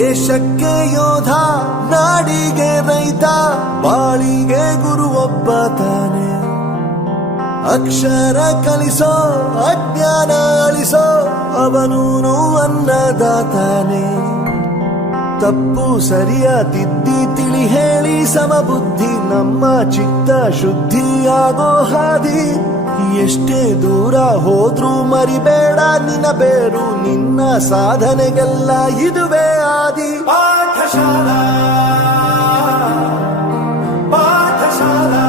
ದೇಶಕ್ಕೆ ಯೋಧ, ನಾಡಿಗೆ ರೈತ, ಬಾಳಿಗೆ ಗುರು ಒಬ್ಬ ತಾನೆ. ಅಕ್ಷರ ಕಲಿಸೋ, ಅಜ್ಞಾನ ಅಳಿಸೋ, ಅವನೂನು ಅನ್ನದಾತಾನೆ. ತಪ್ಪು ಸರಿಯ ತಿದ್ದಿ ತಿಳಿ ಹೇಳಿ ಸಮಬುದ್ಧಿ, ನಮ್ಮ ಚಿತ್ತ ಶುದ್ಧಿಯಾಗೋ ಹಾದಿ. ಎಷ್ಟೇ ದೂರ ಹೋದ್ರೂ ಮರಿಬೇಡ ನಿನ್ನ ಬೇರು, ನಿನ್ನ ಸಾಧನೆಗೆಲ್ಲ ಇದುವೇ ಆದಿ. ಪಾಠಶಾಲಾ ಪಾಠಶಾಲಾ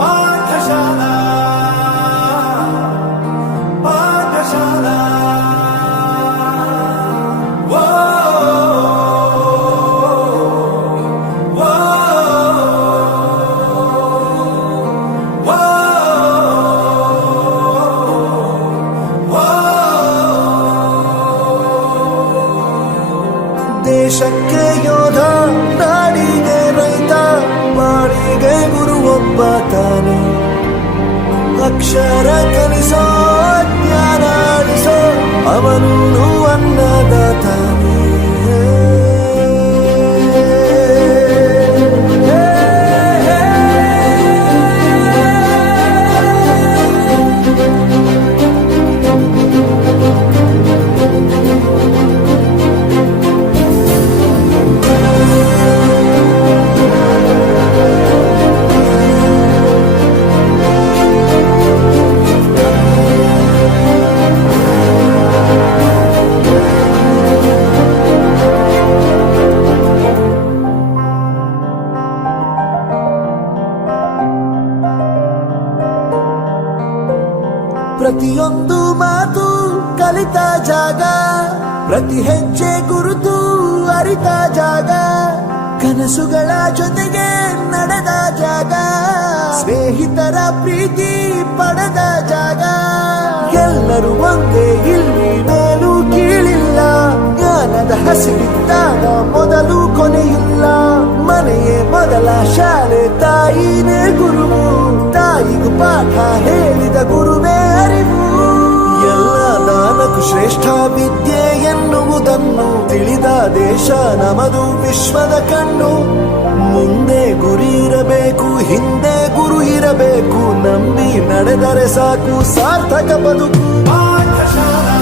ಪಾಠಶಾಲಾ ಪಾಠಶಾಲಾ. ದೇಶಕ್ಕೆ ಯೋಧ, ನಾಡಿಗೆ ರೈತ, ಬಾಳಿಗೆ ಗುರು ಒಬ್ಬ ತಾನೆ. ಅಕ್ಷರ ಕಲಿಸೋ, ಜ್ಞಾನ ಅಳಿಸೋ, ಅವನೂನು ಅನ್ನದಾತಾನೆ. ಪ್ರತಿಯೊಂದು ಮಾತು ಕಲಿತ ಜಾಗ, ಪ್ರತಿ ಹೆಜ್ಜೆ ಗುರುತು ಅರಿತ ಜಾಗ, ಕನಸುಗಳ ಜೊತೆಗೆ ನಡೆದ ಜಾಗ, ಸ್ನೇಹಿತರ ಪ್ರೀತಿ ಪಡೆದ ಜಾಗ. ಎಲ್ಲರೂ ಒಂದೇ, ಇಲ್ಲಿ ಮೇಲೂ ಕೀಳಿಲ್ಲ, ಜ್ಞಾನದ ಹಸಿವಿದ್ದಾಗ ಮೊದಲು ಕೊನೆಯಿಲ್ಲ. ಮನೆಯೇ ಮೊದಲ ಶಾಲೆ, ತಾಯಿನೇ ಗುರುವು, ತಾಯಿಗೂ ಪಾಠ ಹೇಳಿದ ಗುರುವೇ ಅರಿವು. ಎಲ್ಲ ದಾನಕ್ಕೂ ಶ್ರೇಷ್ಠ ವಿದ್ಯೆ ಎನ್ನುವುದನ್ನು ತಿಳಿದ ದೇಶ ನಮದು, ವಿಶ್ವದ ಕಣ್ಣು. ಮುಂದೆ ಗುರಿ ಇರಬೇಕು, ಹಿಂದೆ ಗುರು ಇರಬೇಕು, ನಂಬಿ ನಡೆದರೆ ಸಾಕು ಸಾರ್ಥಕ ಬದುಕು. ಪಾಠಶಾಲಾ